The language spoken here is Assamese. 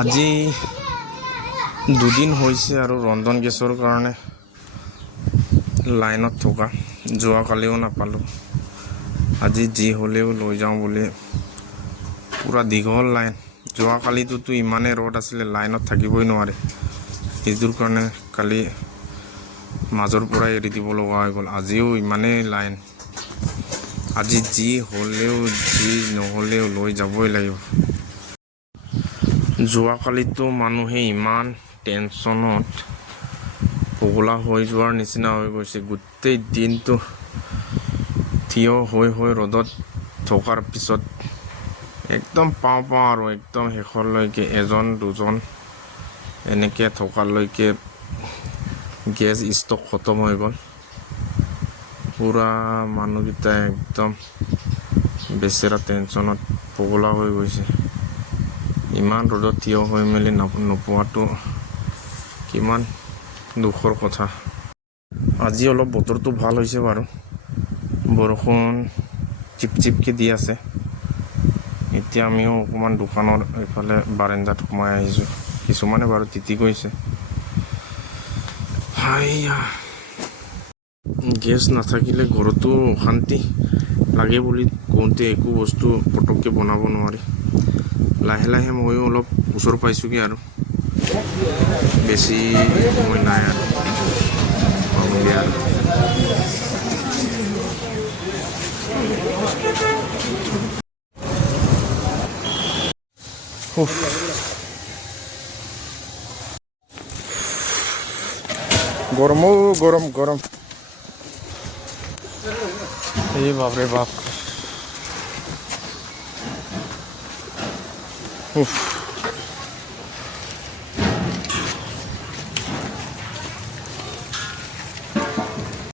আজি দুদিন হৈছে আৰু ৰন্ধন গেছৰ কাৰণে লাইনত থকা যোৱাকালিও নাপালোঁ। আজি যি হ'লেও লৈ যাওঁ বুলি পুৰা দীঘল লাইন। যোৱাকালিটোতো ইমানেই ৰ'দ আছিলে লাইনত থাকিবই নোৱাৰে। সেইটোৰ কাৰণে কালি মাজৰ পৰা এৰি দিব লগা হৈ গ'ল। আজিও ইমানেই লাইন। আজি যি হ'লেও যি নহ'লেও লৈ যাবই লাগিব। যোৱাকালিতো মানুহে ইমান টেনশ্যনত পগলা হৈ যোৱাৰ নিচিনা হৈ গৈছে। গোটেই দিনটো থিয় হৈ ৰ'দত থকাৰ পিছত একদম পাওঁ আৰু একদম শেষলৈকে এজন দুজন এনেকৈ থকালৈকে গেছ ষ্টক খতম হৈ গ'ল। পুৰা মানুহকেইটা একদম বেচেৰা টেনশ্যনত পগলা হৈ গৈছে। ইমান ৰ'দত থিয় হৈ মেলি নোপোৱাটো কিমান দুখৰ কথা। আজি অলপ বতৰটো ভাল হৈছে বাৰু, বৰষুণ চিপচিপকৈ দি আছে। এতিয়া আমিও অকণমান দোকানৰ এইফালে বাৰাণ্ডাত সোমাই আহিছোঁ। কিছুমানে বাৰু তিতি গৈছে। গেছ নাথাকিলে ঘৰতো অশান্তি লাগে বুলি কওঁতে একো বস্তু পটককৈ বনাব নোৱাৰি। লাহে লাহে ময়ো অলপ ওচৰ পাইছোঁগৈ আৰু বেছি সময় নাই আৰু পামগৈ আৰু। গৰমো গৰম গৰম। এই বাপৰে বাপ।